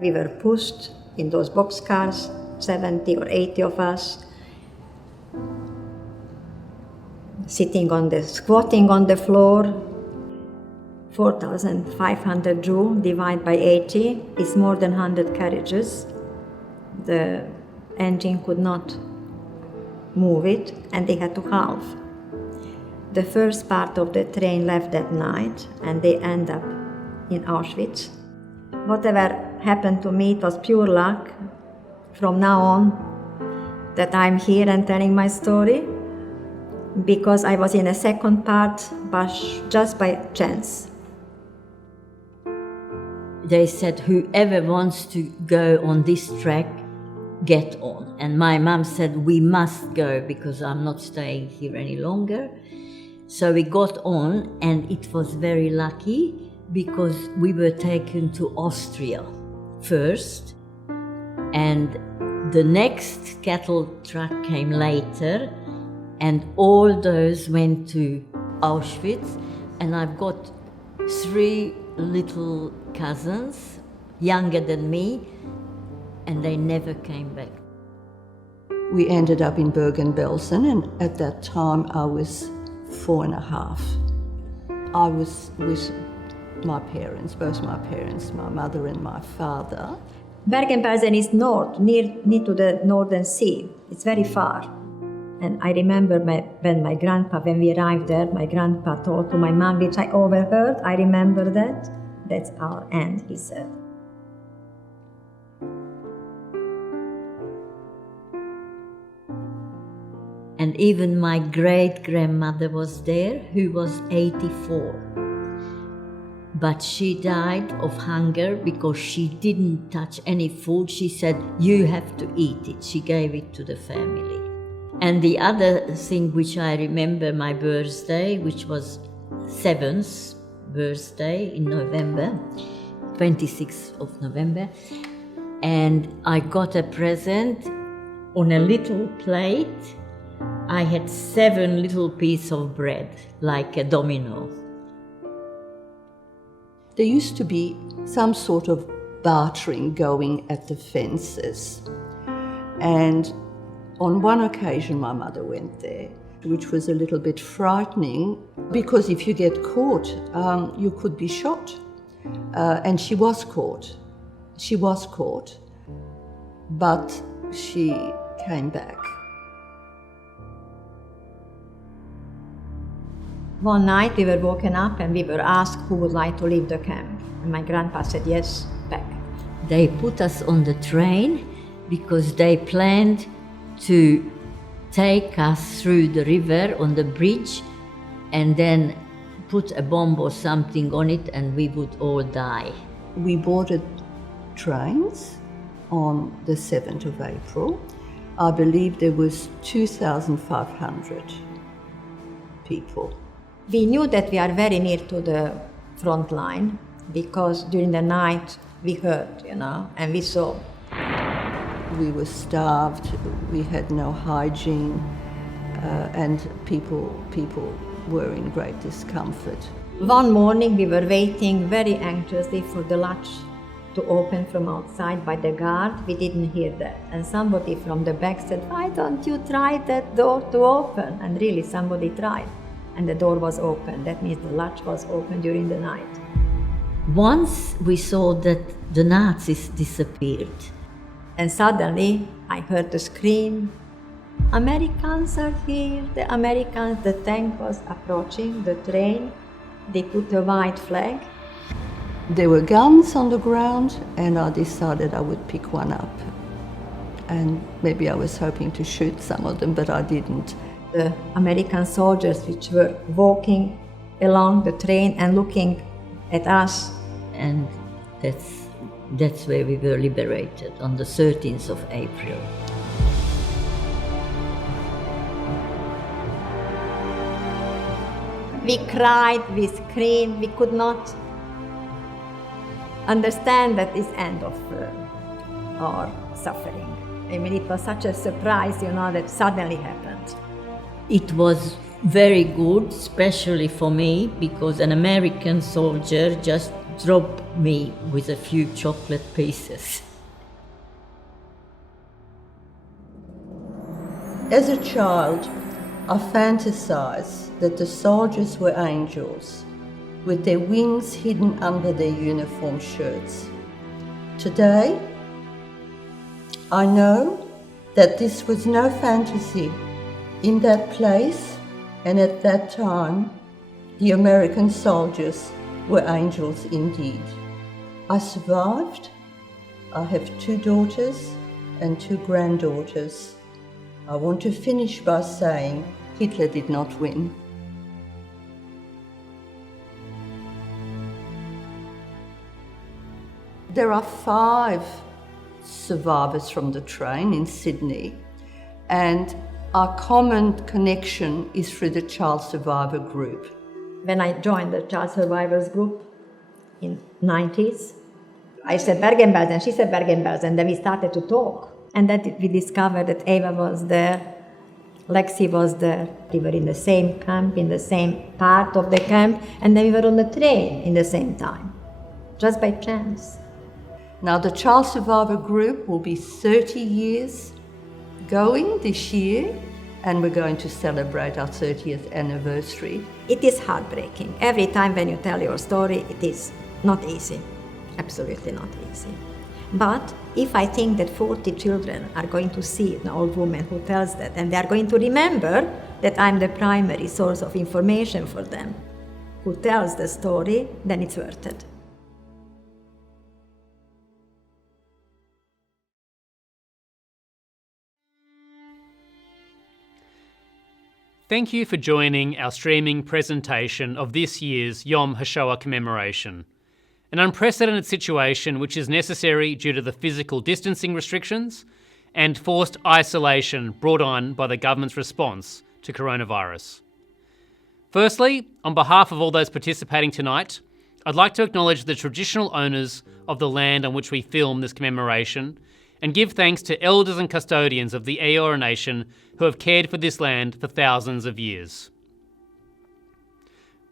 We were pushed in those boxcars, 70 or 80 of us, squatting on the floor. 4,500 Jew divided by 80 is more than 100 carriages. The engine could not move it, and they had to halve. The first part of the train left that night, and they end up in Auschwitz. Whatever happened to me, it was pure luck from now on that I'm here and telling my story, because I was in a second part, but just by chance. They said, whoever wants to go on this track, get on. And my mom said, we must go because I'm not staying here any longer. So we got on, and it was very lucky because we were taken to Austria first, and the next cattle truck came later, and all those went to Auschwitz. And I've got 3 little cousins, younger than me, and they never came back. We ended up in Bergen-Belsen, and at that time I was 4.5. I was with my parents, both my parents, my mother and my father. Bergen-Belsen is north, near to the Northern Sea. It's very far. And I remember when we arrived there, my grandpa told to my mom, which I overheard, I remember that, that's our end, he said. And even my great-grandmother was there, who was 84. But she died of hunger because she didn't touch any food. She said, you have to eat it. She gave it to the family. And the other thing which I remember, my birthday, which was 7th birthday in November, 26th of November, and I got a present on a little plate. I had 7 little pieces of bread, like a domino. There used to be some sort of bartering going at the fences. And on one occasion my mother went there, which was a little bit frightening, because if you get caught, you could be shot. And she was caught. She was caught, but she came back. One night we were woken up and we were asked who would like to leave the camp. And my grandpa said, yes, back. They put us on the train because they planned to take us through the river on the bridge and then put a bomb or something on it and we would all die. We boarded trains on the 7th of April. I believe there was 2,500 people. We knew that we are very near to the front line because during the night we heard, and we saw. We were starved, we had no hygiene, and people were in great discomfort. One morning we were waiting very anxiously for the latch to open from outside by the guard. We didn't hear that. And somebody from the back said, why don't you try that door to open? And really somebody tried. And the door was open. That means the latch was open during the night. Once we saw that the Nazis disappeared. And suddenly I heard a scream, Americans are here, the Americans, the tank was approaching the train. They put a white flag. There were guns on the ground and I decided I would pick one up. And maybe I was hoping to shoot some of them, but I didn't. The American soldiers which were walking along the train and looking at us. And that's where we were liberated, on the 13th of April. We cried, we screamed, we could not understand that it's end of our suffering. I mean, it was such a surprise, that suddenly happened. It was very good, especially for me, because an American soldier just drop me with a few chocolate pieces. As a child, I fantasized that the soldiers were angels, with their wings hidden under their uniform shirts. Today, I know that this was no fantasy. In that place and at that time, the American soldiers were angels indeed. I survived. I have 2 daughters and 2 granddaughters. I want to finish by saying Hitler did not win. There are 5 survivors from the train in Sydney, and our common connection is through the Child Survivor Group. When I joined the Child Survivors Group in 90s, I said Bergen-Belsen, she said Bergen-Belsen, then we started to talk. And then we discovered that Eva was there, Lexi was there. We were in the same camp, in the same part of the camp, and then we were on the train in the same time, just by chance. Now the Child Survivor Group will be 30 years going this year, and we're going to celebrate our 30th anniversary. It is heartbreaking. Every time when you tell your story, it is not easy. Absolutely not easy. But if I think that 40 children are going to see an old woman who tells that, and they are going to remember that I'm the primary source of information for them, who tells the story, then it's worth it. Thank you for joining our streaming presentation of this year's Yom Hashoah Commemoration, an unprecedented situation which is necessary due to the physical distancing restrictions and forced isolation brought on by the government's response to coronavirus. Firstly, on behalf of all those participating tonight, I'd like to acknowledge the traditional owners of the land on which we film this commemoration and give thanks to elders and custodians of the Eora Nation who have cared for this land for thousands of years.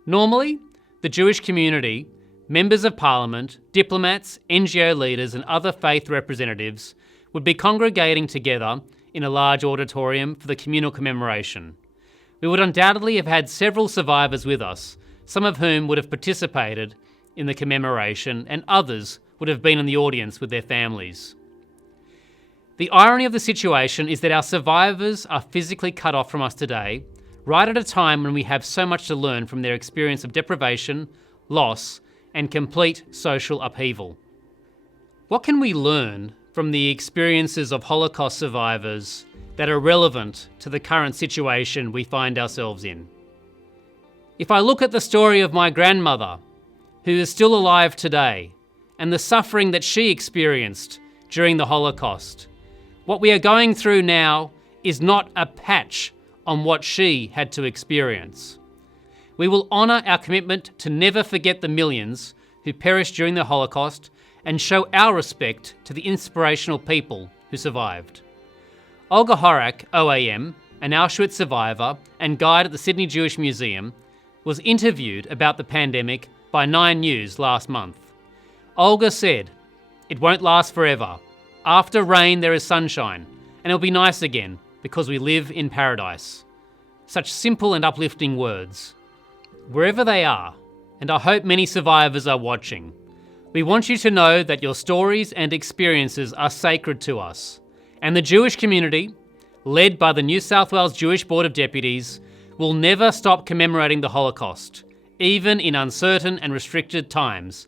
Normally, the Jewish community, members of parliament, diplomats, NGO leaders and other faith representatives would be congregating together in a large auditorium for the communal commemoration. We would undoubtedly have had several survivors with us, some of whom would have participated in the commemoration and others would have been in the audience with their families. The irony of the situation is that our survivors are physically cut off from us today, right at a time when we have so much to learn from their experience of deprivation, loss, and complete social upheaval. What can we learn from the experiences of Holocaust survivors that are relevant to the current situation we find ourselves in? If I look at the story of my grandmother, who is still alive today, and the suffering that she experienced during the Holocaust, what we are going through now is not a patch on what she had to experience. We will honour our commitment to never forget the millions who perished during the Holocaust and show our respect to the inspirational people who survived. Olga Horak, OAM, an Auschwitz survivor and guide at the Sydney Jewish Museum, was interviewed about the pandemic by 9 News last month. Olga said, "It won't last forever. After rain there is sunshine, and it'll be nice again because we live in paradise." Such simple and uplifting words. Wherever they are, and I hope many survivors are watching, we want you to know that your stories and experiences are sacred to us, and the Jewish community, led by the New South Wales Jewish Board of Deputies, will never stop commemorating the Holocaust, even in uncertain and restricted times.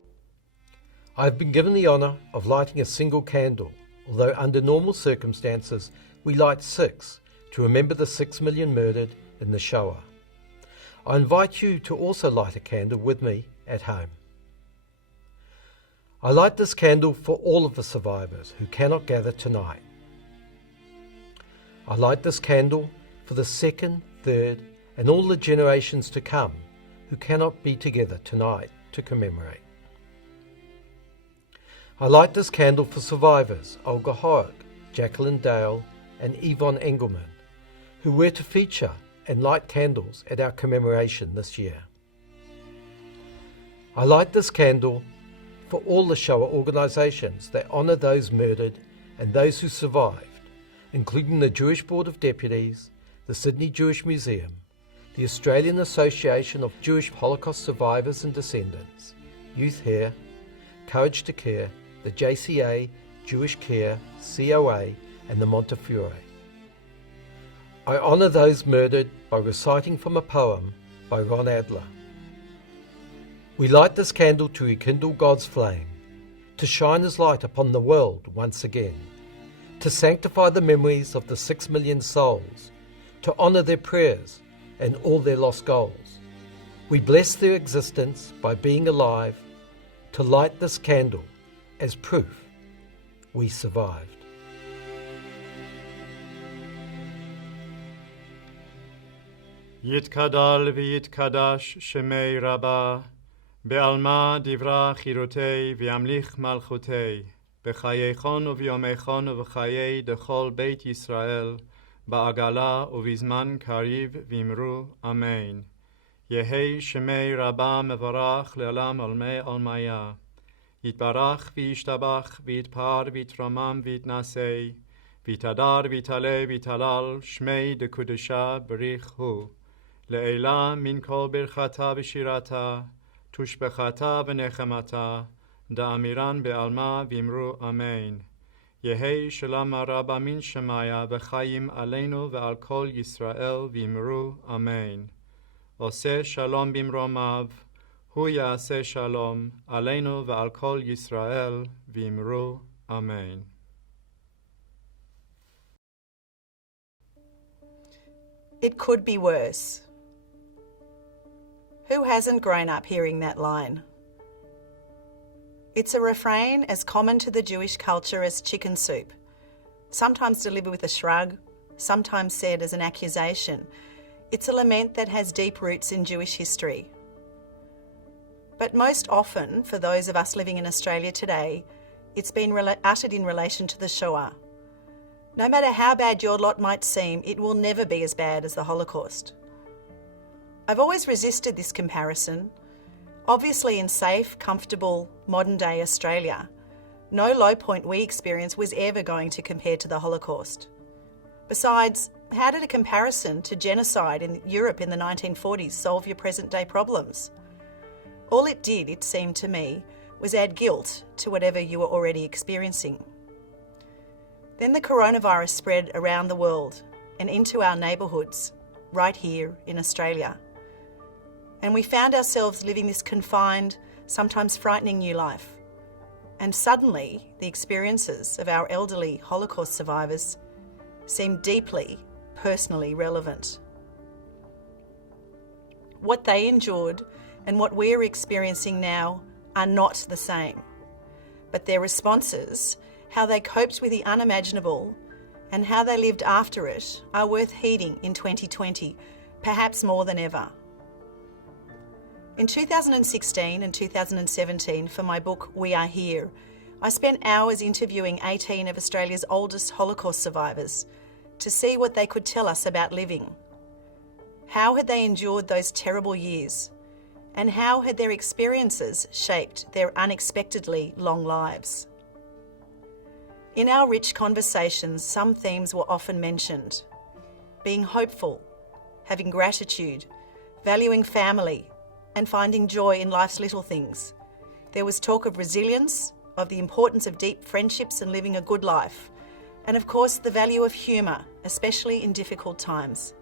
I have been given the honour of lighting a single candle, although under normal circumstances we light 6 to remember the 6 million murdered in the Shoah. I invite you to also light a candle with me at home. I light this candle for all of the survivors who cannot gather tonight. I light this candle for the 2nd, 3rd and all the generations to come who cannot be together tonight to commemorate. I light this candle for survivors Olga Horak, Jacqueline Dale and Yvonne Engelman, who were to feature and light candles at our commemoration this year. I light this candle for all the Shoah organisations that honour those murdered and those who survived, including the Jewish Board of Deputies, the Sydney Jewish Museum, the Australian Association of Jewish Holocaust Survivors and Descendants, Youth Here, Courage to Care, the JCA, Jewish Care, COA, and the Montefiore. I honour those murdered by reciting from a poem by Ron Adler. We light this candle to rekindle God's flame, to shine His light upon the world once again, to sanctify the memories of the 6 million souls, to honour their prayers and all their lost goals. We bless their existence by being alive, to light this candle as proof we survived. יתקדל ויתקדש שמי רבה, בעלמא דברה חירותי וימליך מלכותי, בחייכון וביומכון ובחיי דכל בית ישראל, בעגלה ובזמן קריב ואמרו אמן. יהי שמי רבה מברך לעולם עולמי עולמיה. יתברך וישתבח ויתפאר ויתרומם ויתנשא, ויתהדר ויתעלה ויתהלל שמי דקודשה בריך הוא. לעילה מן כל ברכתה ושירתה, תושבחתה ונחמתה, דאמירן בעלמא ואמרו אמן. יהי שלום רבה מן שמיה וחיים עלינו ועל כל ישראל ואמרו אמן. עושה שלום במרומיו, הוא יעשה שלום עלינו ועל כל ישראל ואמרו אמן. It could be worse. Who hasn't grown up hearing that line? It's a refrain as common to the Jewish culture as chicken soup, sometimes delivered with a shrug, sometimes said as an accusation. It's a lament that has deep roots in Jewish history. But most often, for those of us living in Australia today, it's been uttered in relation to the Shoah. No matter how bad your lot might seem, it will never be as bad as the Holocaust. I've always resisted this comparison. Obviously in safe, comfortable, modern-day Australia, no low point we experienced was ever going to compare to the Holocaust. Besides, how did a comparison to genocide in Europe in the 1940s solve your present-day problems? All it did, it seemed to me, was add guilt to whatever you were already experiencing. Then the coronavirus spread around the world and into our neighbourhoods, right here in Australia. And we found ourselves living this confined, sometimes frightening new life. And suddenly, the experiences of our elderly Holocaust survivors seemed deeply, personally relevant. What they endured and what we're experiencing now are not the same. But their responses, how they coped with the unimaginable, and how they lived after it are worth heeding in 2020, perhaps more than ever. In 2016 and 2017, for my book We Are Here, I spent hours interviewing 18 of Australia's oldest Holocaust survivors to see what they could tell us about living. How had they endured those terrible years? And how had their experiences shaped their unexpectedly long lives? In our rich conversations, some themes were often mentioned. Being hopeful, having gratitude, valuing family, and finding joy in life's little things. There was talk of resilience, of the importance of deep friendships and living a good life, and of course the value of humour, especially in difficult times.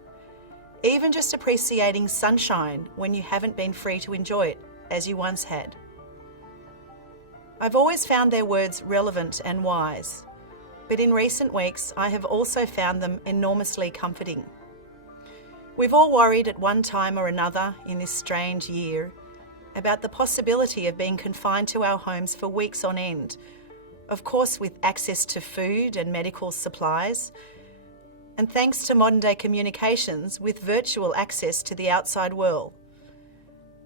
Even just appreciating sunshine when you haven't been free to enjoy it, as you once had. I've always found their words relevant and wise, but in recent weeks I have also found them enormously comforting. We've all worried at one time or another in this strange year about the possibility of being confined to our homes for weeks on end, of course with access to food and medical supplies, and thanks to modern-day communications with virtual access to the outside world.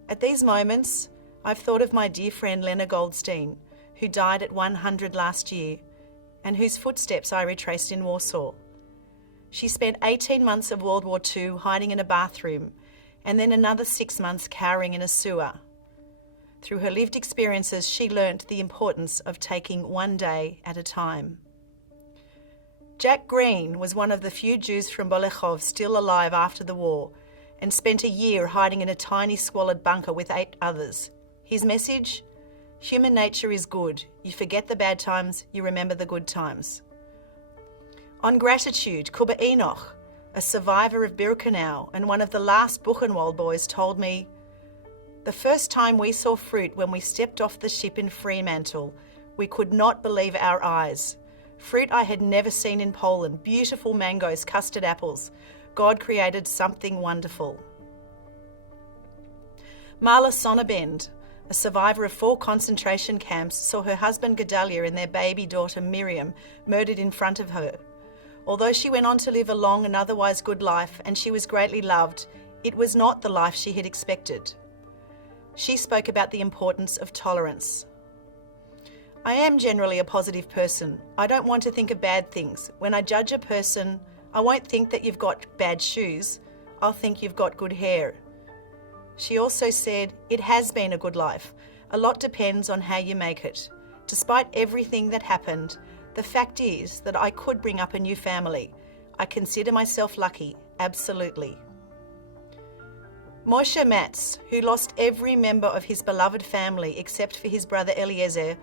At these moments, I've thought of my dear friend Lena Goldstein, who died at 100 last year, and whose footsteps I retraced in Warsaw. She spent 18 months of World War II hiding in a bathroom, and then another 6 months cowering in a sewer. Through her lived experiences, she learnt the importance of taking one day at a time. Jack Green was one of the few Jews from Bolechov still alive after the war and spent a year hiding in a tiny squalid bunker with 8 others. His message? Human nature is good. You forget the bad times, you remember the good times. On gratitude, Kuba Enoch, a survivor of Birkenau and one of the last Buchenwald boys, told me, "The first time we saw fruit when we stepped off the ship in Fremantle, we could not believe our eyes. Fruit I had never seen in Poland, beautiful mangoes, custard apples. God created something wonderful." Marla Sonnabend, a survivor of 4 concentration camps, saw her husband Gedalia and their baby daughter Miriam murdered in front of her. Although she went on to live a long and otherwise good life and she was greatly loved, it was not the life she had expected. She spoke about the importance of tolerance. "I am generally a positive person. I don't want to think of bad things. When I judge a person, I won't think that you've got bad shoes. I'll think you've got good hair." She also said, "It has been a good life. A lot depends on how you make it. Despite everything that happened, the fact is that I could bring up a new family. I consider myself lucky, absolutely." Moshe Matz, who lost every member of his beloved family except for his brother Eliezer,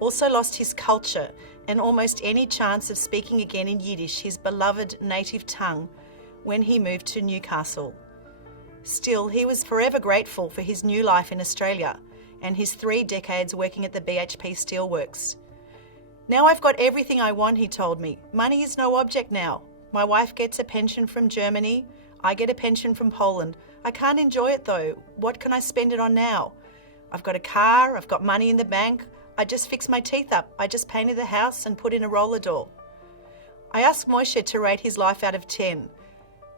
also lost his culture and almost any chance of speaking again in Yiddish, his beloved native tongue, when he moved to Newcastle. Still, he was forever grateful for his new life in Australia and his 3 decades working at the BHP Steelworks. "Now I've got everything I want," he told me. "Money is no object now. My wife gets a pension from Germany. I get a pension from Poland. I can't enjoy it though. What can I spend it on now? I've got a car, I've got money in the bank. I just fixed my teeth up. I just painted the house and put in a roller door." I asked Moshe to rate his life out of 10.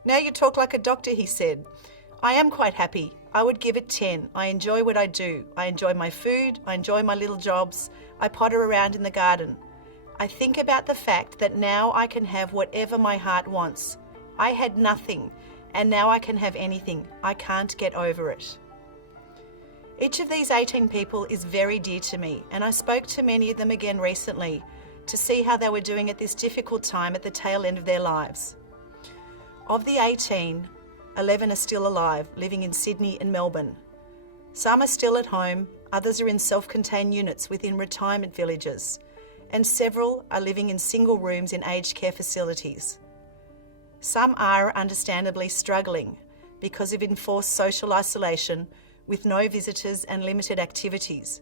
"Now you talk like a doctor," he said. "I am quite happy. I would give it 10. I enjoy what I do. I enjoy my food. I enjoy my little jobs. I potter around in the garden. I think about the fact that now I can have whatever my heart wants. I had nothing, and now I can have anything. I can't get over it." Each of these 18 people is very dear to me, and I spoke to many of them again recently to see how they were doing at this difficult time at the tail end of their lives. Of the 18, 11 are still alive, living in Sydney and Melbourne. Some are still at home, others are in self-contained units within retirement villages, and several are living in single rooms in aged care facilities. Some are understandably struggling because of enforced social isolation with no visitors and limited activities,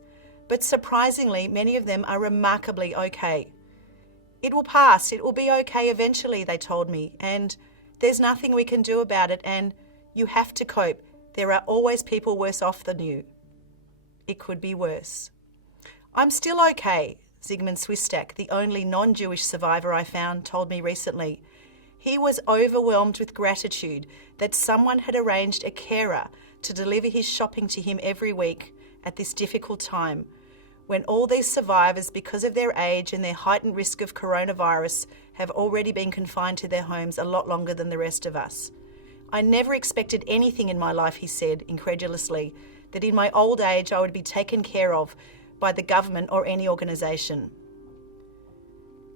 but surprisingly many of them are remarkably okay. "It will pass, it will be okay eventually," they told me, and "there's nothing we can do about it, and you have to cope. There are always people worse off than you. It could be worse." "I'm still okay," Zygmunt Swistak, the only non-Jewish survivor I found, told me recently. He was overwhelmed with gratitude that someone had arranged a carer to deliver his shopping to him every week at this difficult time, when all these survivors, because of their age and their heightened risk of coronavirus, have already been confined to their homes a lot longer than the rest of us. "I never expected anything in my life," he said incredulously, "that in my old age I would be taken care of by the government or any organisation."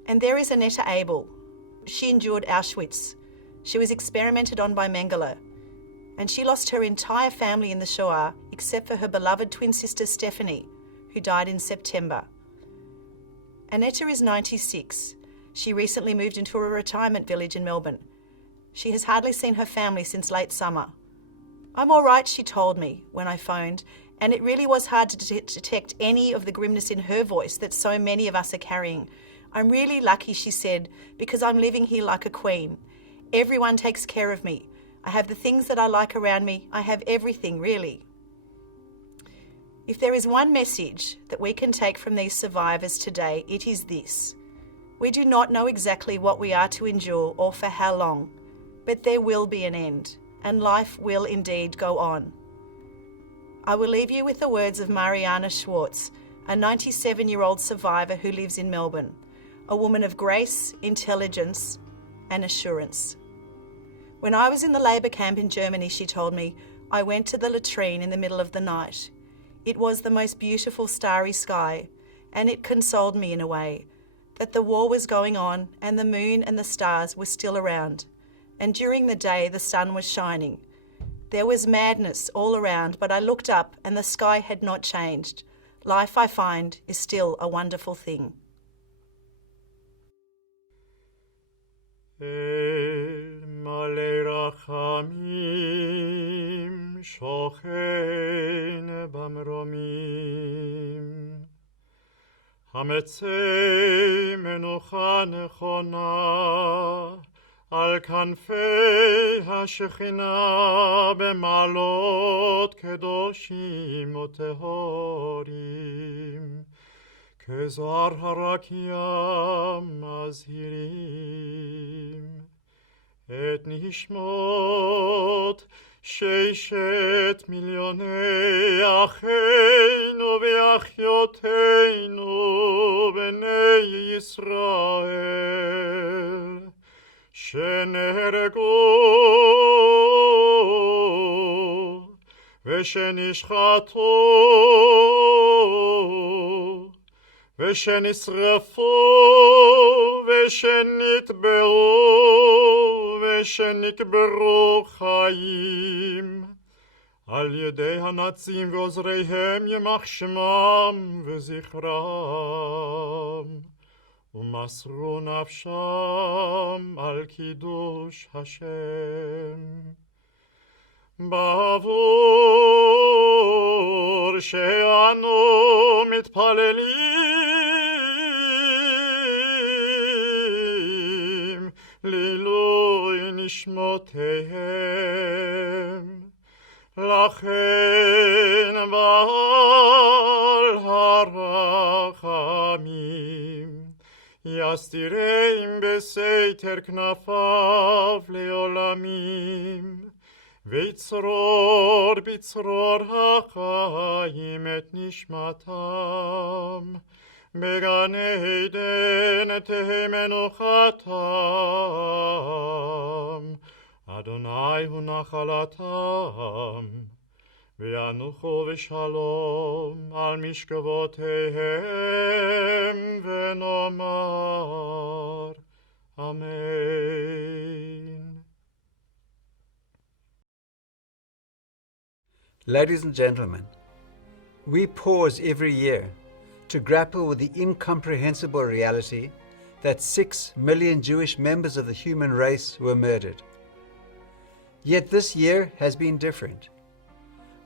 And there is Annetta Abel. She endured Auschwitz. She was experimented on by Mengele, and she lost her entire family in the Shoah except for her beloved twin sister Stephanie, who died in September. Annetta is 96. She recently moved into a retirement village in Melbourne. She has hardly seen her family since late summer. "I'm all right," she told me when I phoned, and it really was hard to detect any of the grimness in her voice that so many of us are carrying. "I'm really lucky," she said, "because I'm living here like a queen. Everyone takes care of me. I have the things that I like around me. I have everything, really." If there is one message that we can take from these survivors today, it is this. We do not know exactly what we are to endure or for how long, but there will be an end, and life will indeed go on. I will leave you with the words of Mariana Schwartz, a 97-year-old survivor who lives in Melbourne, a woman of grace, intelligence, and assurance. "When I was in the labour camp in Germany," she told me, "I went to the latrine in the middle of the night. It was the most beautiful starry sky, and it consoled me in a way that the war was going on and the moon and the stars were still around, and during the day the sun was shining. There was madness all around, but I looked up and the sky had not changed. Life, I find, is still a wonderful thing. מלא רחמים שוכן במרומים המצא מנוחה נכונה על כנפי השכינה במעלות קדושים וטהורים כזוהר הרקיע מזהירים את נשמות 6 מיליוני אחינו ואחיותינו בני ישראל שנהרגו ושנשחטו ושנשרפו ושנטבעו ושנקברו חיים על ידי הנאצים ועוזריהם יימח שמם וזכרם ומסרו נפשם על קידוש השם בעבור שאנו מתפללים לעילוי נשמותיהם לכן בעל הרחמים יסתירם בסתר כנפיו לעולמים ויצרור בצרור החיים את נשמתם בגן עדן תהא מנוחתם אדוני הוא נחלתם וינוחו בשלום על משכבותיהם ונאמר אמן. Ladies and gentlemen, we pause every year to grapple with the incomprehensible reality that 6 million Jewish members of the human race were murdered. Yet this year has been different,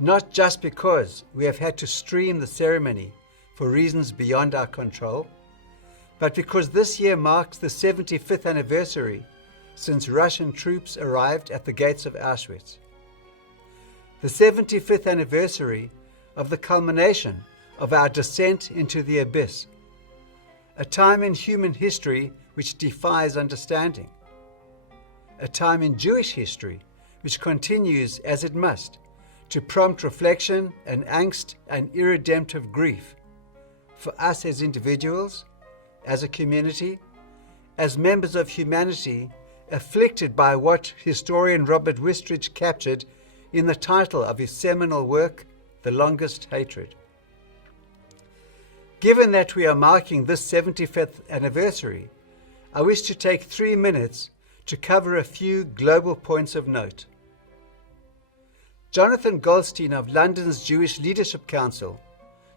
not just because we have had to stream the ceremony for reasons beyond our control, but because this year marks the 75th anniversary since Russian troops arrived at the gates of Auschwitz. The 75th anniversary of the culmination of our descent into the abyss, a time in human history which defies understanding, a time in Jewish history which continues as it must to prompt reflection and angst and irredemptive grief for us as individuals, as a community, as members of humanity afflicted by what historian Robert Wistridge captured in the title of his seminal work, The Longest Hatred. Given that we are marking this 75th anniversary, I wish to take 3 minutes to cover a few global points of note. Jonathan Goldstein of London's Jewish Leadership Council,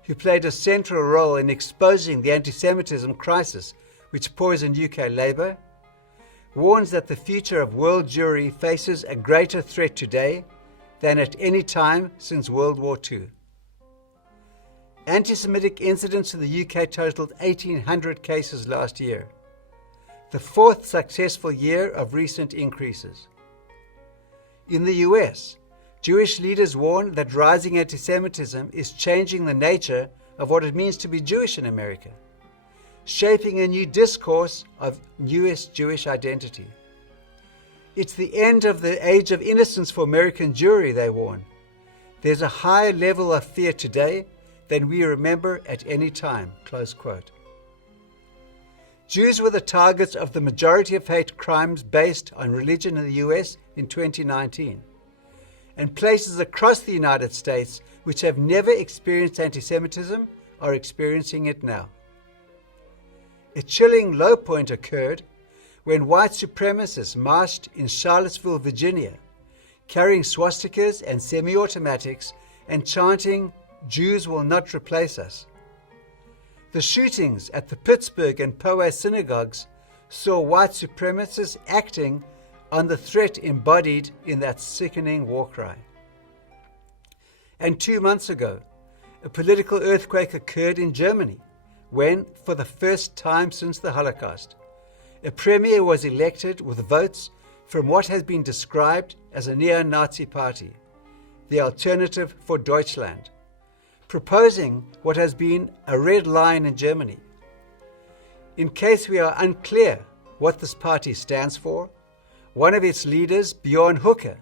who played a central role in exposing the anti-Semitism crisis which poisoned UK Labour, warns that the future of world Jewry faces a greater threat today than at any time since World War II. Anti-Semitic incidents in the UK totaled 1,800 cases last year, the 4th successful year of recent increases. In the US, Jewish leaders warn that rising anti-Semitism is changing the nature of what it means to be Jewish in America, shaping a new discourse of US Jewish identity. It's the end of the age of innocence for American Jewry, they warn. There's a higher level of fear today than we remember at any time, close quote. Jews were the targets of the majority of hate crimes based on religion in the US in 2019. and places across the United States which have never experienced anti-Semitism are experiencing it now. A chilling low point occurred when white supremacists marched in Charlottesville, Virginia, carrying swastikas and semi-automatics and chanting, "Jews will not replace us." The shootings at the Pittsburgh and Poway synagogues saw white supremacists acting on the threat embodied in that sickening war cry. And 2 months ago, a political earthquake occurred in Germany when, for the first time since the Holocaust, a premier was elected with votes from what has been described as a neo-Nazi party, the Alternative for Deutschland, proposing what has been a red line in Germany. In case we are unclear what this party stands for, one of its leaders, Björn Höcke,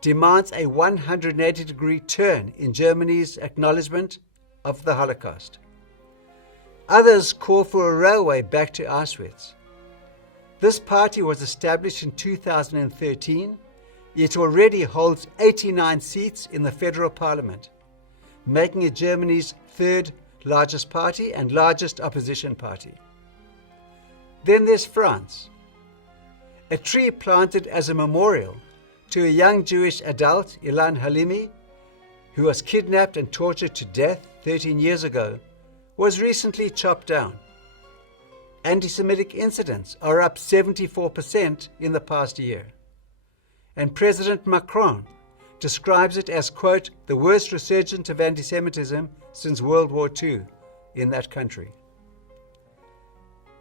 demands a 180-degree turn in Germany's acknowledgement of the Holocaust. Others call for a railway back to Auschwitz. This party was established in 2013. It already holds 89 seats in the federal parliament, making it Germany's third largest party and largest opposition party. Then there's France. A tree planted as a memorial to a young Jewish adult, Ilan Halimi, who was kidnapped and tortured to death 13 years ago, was recently chopped down. Anti-Semitic incidents are up 74% in the past year. And President Macron describes it as, quote, the worst resurgence of anti-Semitism since World War II in that country.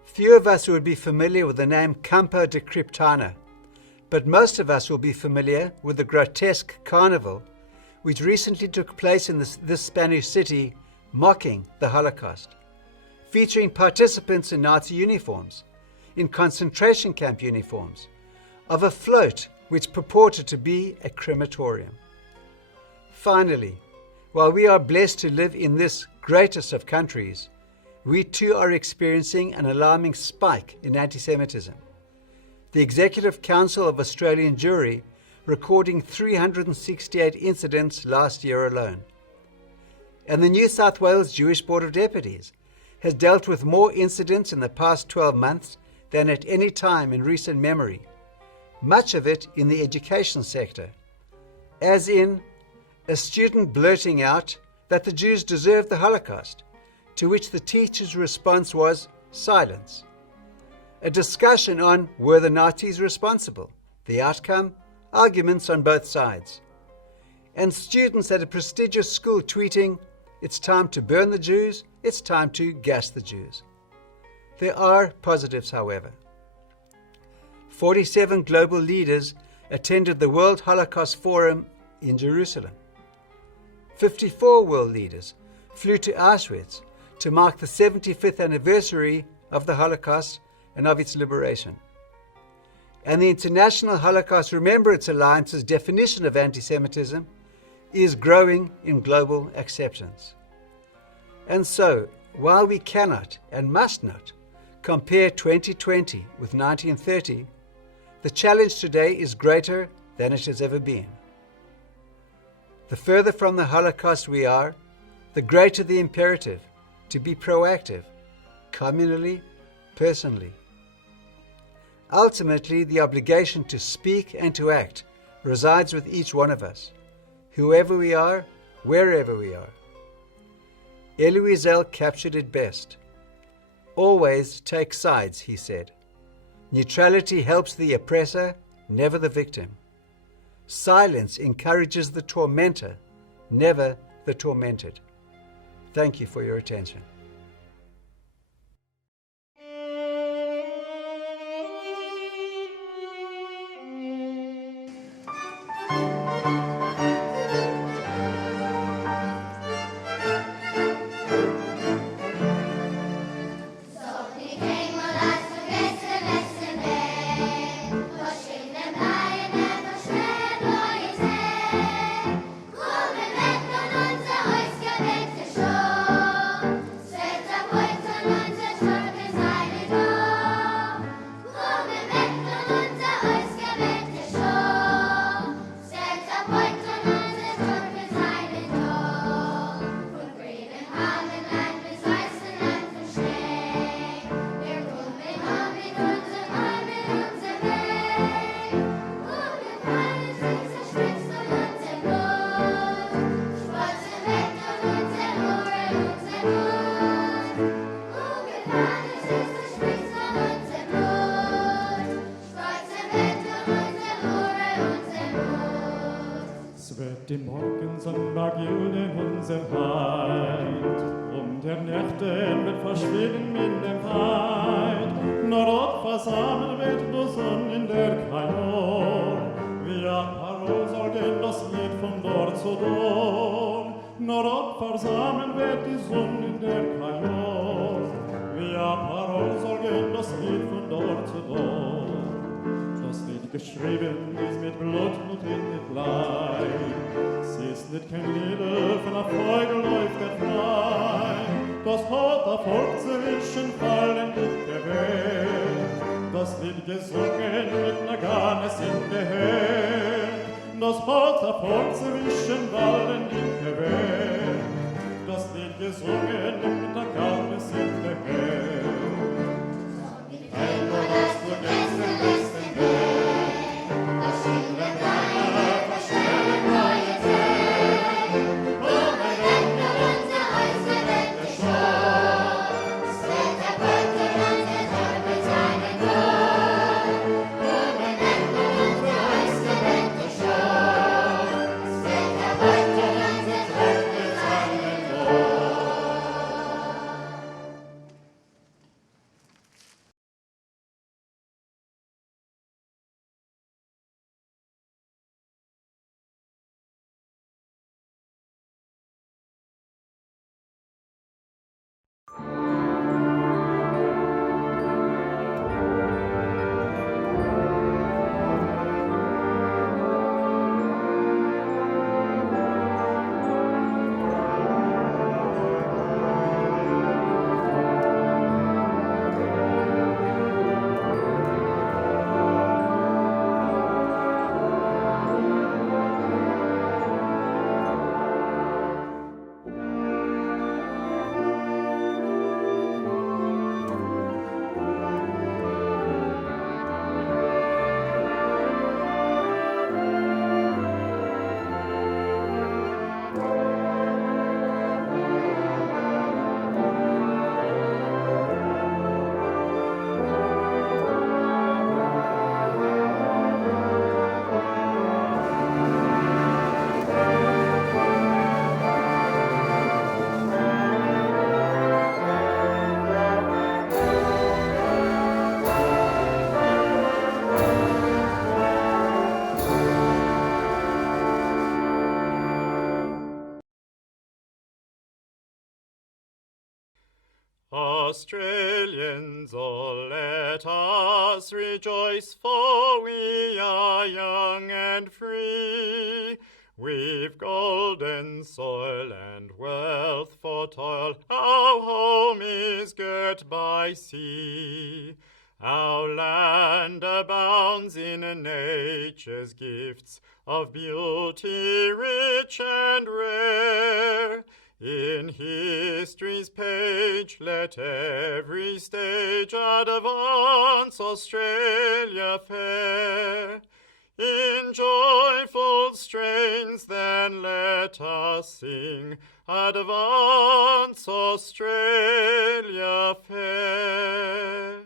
Few of us would be familiar with the name Campo de Criptana, but most of us will be familiar with the grotesque carnival which recently took place in this Spanish city mocking the Holocaust, featuring participants in Nazi uniforms, in concentration camp uniforms, of a float which purported to be a crematorium. Finally, while we are blessed to live in this greatest of countries, we too are experiencing an alarming spike in anti-Semitism. The Executive Council of Australian Jewry recording 368 incidents last year alone. And the New South Wales Jewish Board of Deputies has dealt with more incidents in the past 12 months than at any time in recent memory, much of it in the education sector, as in a student blurting out that the Jews deserved the Holocaust, to which the teacher's response was silence. A discussion on were the Nazis responsible, the outcome, arguments on both sides. And students at a prestigious school tweeting, it's time to burn the Jews, it's time to gas the Jews. There are positives, however. 47 global leaders attended the World Holocaust Forum in Jerusalem. 54 world leaders flew to Auschwitz to mark the 75th anniversary of the Holocaust and of its liberation. And the International Holocaust Remembrance Alliance's definition of anti-Semitism is growing in global acceptance. And so, while we cannot and must not compare 2020 with 1930, the challenge today is greater than it has ever been. The further from the Holocaust we are, the greater the imperative to be proactive, communally, personally. Ultimately, the obligation to speak and to act resides with each one of us, whoever we are, wherever we are. Elie Wiesel captured it best. Always take sides, he said. Neutrality helps the oppressor, never the victim. Silence encourages the tormentor, never the tormented. Thank you for your attention. Kom med vett og danse, oi skal vente sjå. die Morgensonntag in unser Heid, der Nächte wird verschwinden in dem Weit, nur dort versammelt wird die Sonne in der Kajon. Wie ein Parol soll gehen das Lied von dort zu dort, nur dort versammelt wird die Sonne in der Kajon. Wie ein Parol soll gehen das Lied von dort zu dort. Das Lied geschrieben ist mit Blut und in mit Blei. Sie ist nicht kein Lied von einer Vogel läuft der frei. Das hat der Volk zwischen fallen nicht gewählt. Das Lied gesungen mit einer Garnes in der Hand. Das hat der Volk zwischen fallen nicht gewählt. Das Lied gesungen mit einer Garnes in der Hand. Ein Wort, das du gehst den besten Weg. Das schöne Banner verschwellen neue Tag. Und ein Ende unser ausgewählte Schatz. Wird der Beutel unser Tag mit seinen Gott. Und ein Ende unser ausgewählte Schatz. Wird der Beutel unser Tag mit seinen Gott. Australians, oh, let us rejoice, for we are young and free. We've golden soil and wealth for toil. Our home is girt by sea. Our land abounds in nature's gifts of beauty rich and rare. In history's page let every stage advance Australia fair. In joyful strains then let us sing, advance Australia fair.